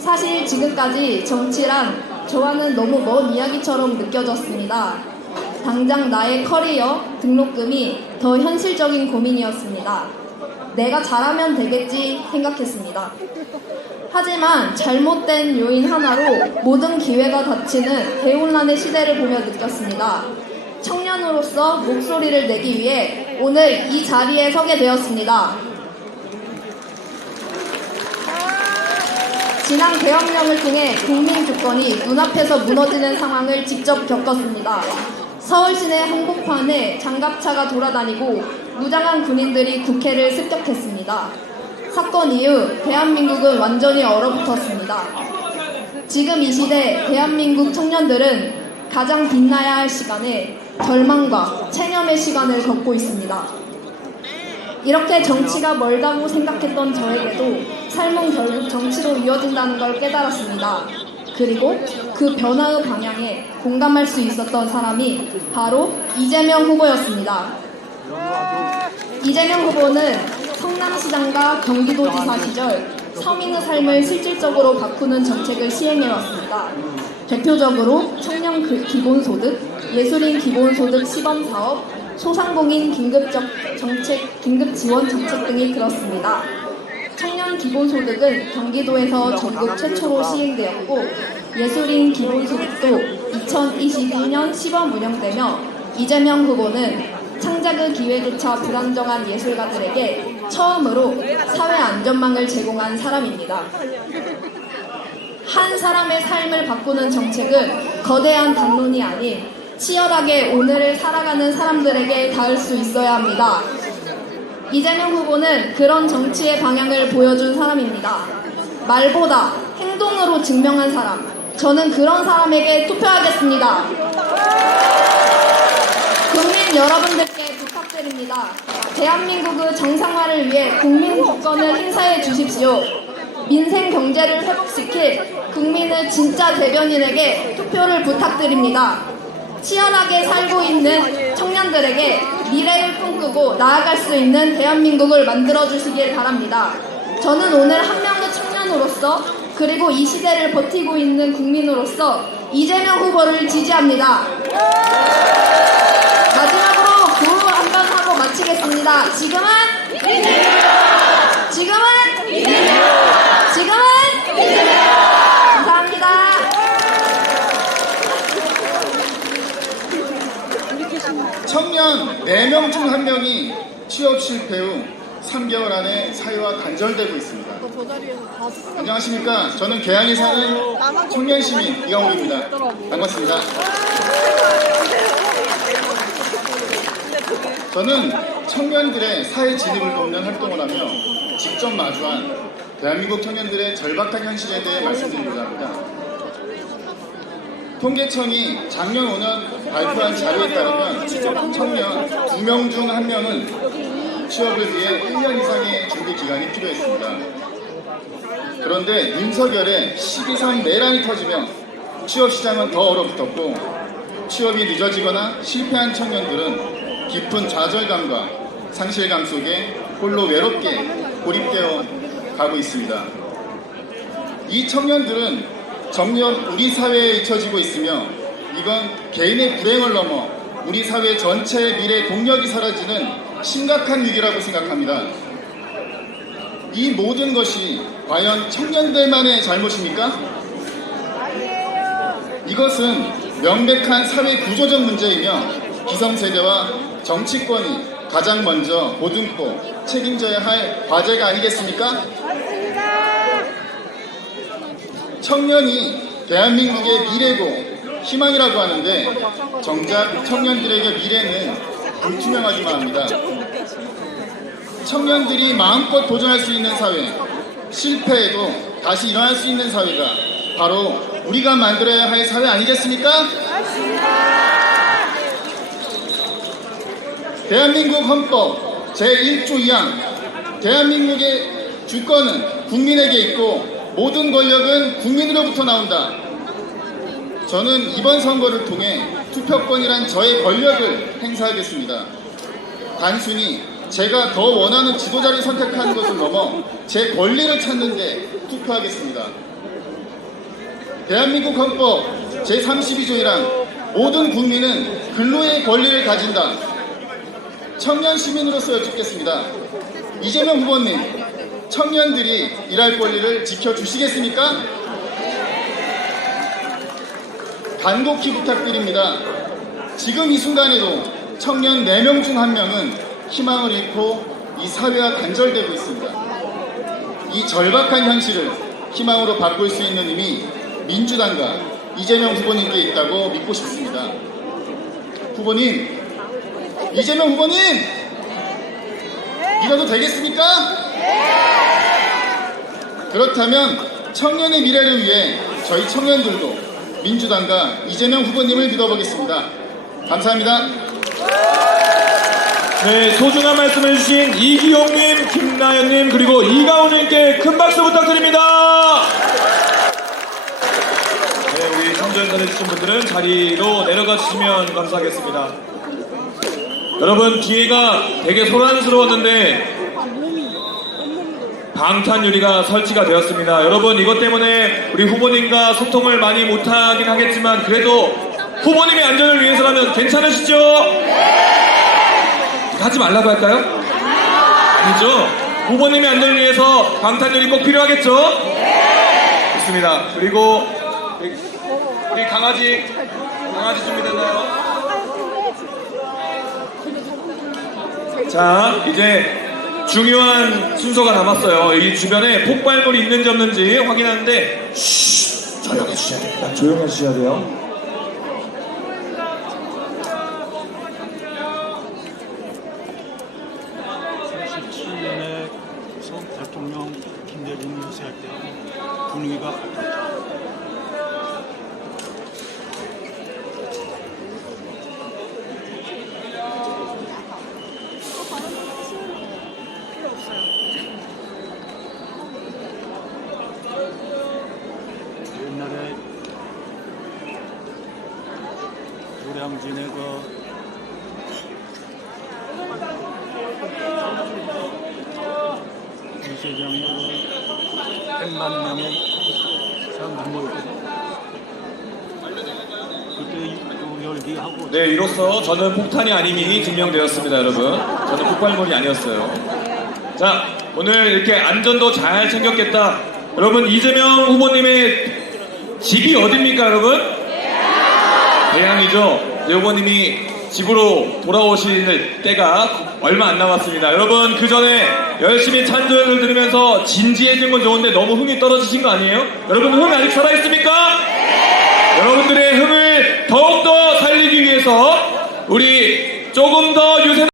사실 지금까지 정치란 저와는 너무 먼 이야기처럼 느껴졌습니다. 당장 나의 커리어, 등록금이 더 현실적인 고민이었습니다. 내가 잘하면 되겠지 생각했습니다. 하지만 잘못된 요인 하나로 모든 기회가 닫히는 대혼란의 시대를 보며 느꼈습니다. 청년으로서 목소리를 내기 위해 오늘 이 자리에 서게 되었습니다. 지난 계엄령을 통해 국민 주권이 눈앞에서 무너지는 상황을 직접 겪었습니다. 서울 시내 한복판에 장갑차가 돌아다니고 무장한 군인들이 국회를 습격했습니다. 사건 이후 대한민국은 완전히 얼어붙었습니다. 지금 이 시대 대한민국 청년들은 가장 빛나야 할 시간에 절망과 체념의 시간을 겪고 있습니다. 이렇게 정치가 멀다고 생각했던 저에게도 삶은 결국 정치로 이어진다는 걸 깨달았습니다. 그리고 그 변화의 방향에 공감할 수 있었던 사람이 바로 이재명 후보였습니다. 이재명 후보는 성남시장과 경기도지사 시절 서민의 삶을 실질적으로 바꾸는 정책을 시행해왔습니다. 대표적으로 청년 기본소득, 예술인 기본소득 시범사업, 소상공인 긴급 지원 정책 등이 그렇습니다. 청년 기본소득은 경기도에서 전국 최초로 시행되었고 예술인 기본소득도 2022년 시범 운영되며 이재명 후보는 창작의 기회조차 불안정한 예술가들에게 처음으로 사회 안전망을 제공한 사람입니다. 한 사람의 삶을 바꾸는 정책은 거대한 담론이 아닌 치열하게 오늘을 살아가는 사람들에게 닿을 수 있어야 합니다. 이재명 후보는 그런 정치의 방향을 보여준 사람입니다. 말보다 행동으로 증명한 사람. 저는 그런 사람에게 투표하겠습니다. 국민 여러분들께 부탁드립니다. 대한민국의 정상화를 위해 국민 주권을 행사해 주십시오. 민생 경제를 회복시킬 국민의 진짜 대변인에게 투표를 부탁드립니다. 치열하게 살고 있는 청년들에게 미래를 꿈꾸고 나아갈 수 있는 대한민국을 만들어주시길 바랍니다. 저는 오늘 한 명의 청년으로서 그리고 이 시대를 버티고 있는 국민으로서 이재명 후보를 지지합니다. 마지막으로 구호 한번 하고 마치겠습니다. 지금은 이재명! 지금은 이재명! 지금은 이재명! 감사합니다. 청년 4명 중 1명이 취업 실패 후 3개월 안에 사회와 단절되고 있습니다. 안녕하십니까. 저는 계양에 사는 청년시민 이강욱입니다. 반갑습니다. 저는 청년들의 사회 진입을 돕는 활동을 하며 직접 마주한 대한민국 청년들의 절박한 현실에 대해 말씀드리고자 합니다. 통계청이 작년 5년 발표한 자료에 따르면 청년 2명 중 1명은 취업을 위해 1년 이상의 준비 기간이 필요했습니다. 그런데 윤석열의 12.3 내란이 터지며 취업 시장은 더 얼어붙었고 취업이 늦어지거나 실패한 청년들은 깊은 좌절감과 상실감 속에 홀로 외롭게 고립되어 가고 있습니다. 이 청년들은 점점 우리 사회에 잊혀지고 있으며 이건 개인의 불행을 넘어 우리 사회 전체의 미래 동력이 사라지는 심각한 위기라고 생각합니다. 이 모든 것이 과연 청년들만의 잘못입니까? 이것은 명백한 사회 구조적 문제이며 기성세대와 정치권이 가장 먼저 보듬고 책임져야 할 과제가 아니겠습니까? 청년이 대한민국의 미래고 희망이라고 하는데 정작 청년들에게 미래는 불투명하기만 합니다. 청년들이 마음껏 도전할 수 있는 사회, 실패해도 다시 일어날 수 있는 사회가 바로 우리가 만들어야 할 사회 아니겠습니까? 대한민국 헌법 제1조 2항 대한민국의 주권은 국민에게 있고 모든 권력은 국민으로부터 나온다. 저는 이번 선거를 통해 투표권이란 저의 권력을 행사하겠습니다. 단순히 제가 더 원하는 지도자를 선택하는 것을 넘어 제 권리를 찾는 데 투표하겠습니다. 대한민국 헌법 제32조이랑 모든 국민은 근로의 권리를 가진다. 청년 시민으로서 여쭙겠습니다. 이재명 후보님, 청년들이 일할 권리를 지켜주시겠습니까? 간곡히 부탁드립니다. 지금 이 순간에도 청년 4명 중 1명은 희망을 잃고 이 사회와 단절되고 있습니다. 이 절박한 현실을 희망으로 바꿀 수 있는 힘이 민주당과 이재명 후보님께 있다고 믿고 싶습니다. 후보님, 이재명 후보님! 믿어도 되겠습니까? 그렇다면 청년의 미래를 위해 저희 청년들도 민주당과 이재명 후보님을 믿어보겠습니다. 감사합니다. 네, 소중한 말씀 해주신 이기용님, 김나연님, 그리고 이가훈님께 큰 박수 부탁드립니다. 네, 우리 참전선에 주신 분들은 자리로 내려가 주시면 감사하겠습니다. 여러분, 뒤에가 되게 소란스러웠는데 방탄 유리가 설치가 되었습니다. 여러분, 이것 때문에 우리 후보님과 소통을 많이 못하긴 하겠지만 그래도 후보님의 안전을 위해서라면 괜찮으시죠? 하지 말라고 할까요? 아니죠? 후보님의 안전을 위해서 방탄유리 꼭 필요하겠죠? 좋습니다. 그리고 우리 강아지 준비됐나요? 자, 이제 중요한 순서가 남았어요. 이 주변에 폭발물이 있는지 없는지 확인하는데 조용히 해주셔야 됩니다. 조용히 해주셔야 돼요. 대통령 김대중 유세할 때 분위기가 옛날에 노량진에 이재명이 100만 명의 사람들 모이고 그때 또 열기하고 네, 이로써 저는 폭탄이 아님이 증명되었습니다, 여러분. 저는 폭발물이 아니었어요. 자, 오늘 이렇게 안전도 잘 챙겼겠다. 여러분, 이재명 후보님의 집이 어딥니까, 여러분? 대양이죠. 네, 후보님이 집으로 돌아오실 때가 얼마 안 남았습니다. 여러분, 그 전에 열심히 찬조를 들으면서 진지해진 건 좋은데 너무 흥이 떨어지신 거 아니에요? 여러분, 흥 아직 살아있습니까? 여러분들의 흥을 더욱더 살리기 위해서 우리 조금 더 유세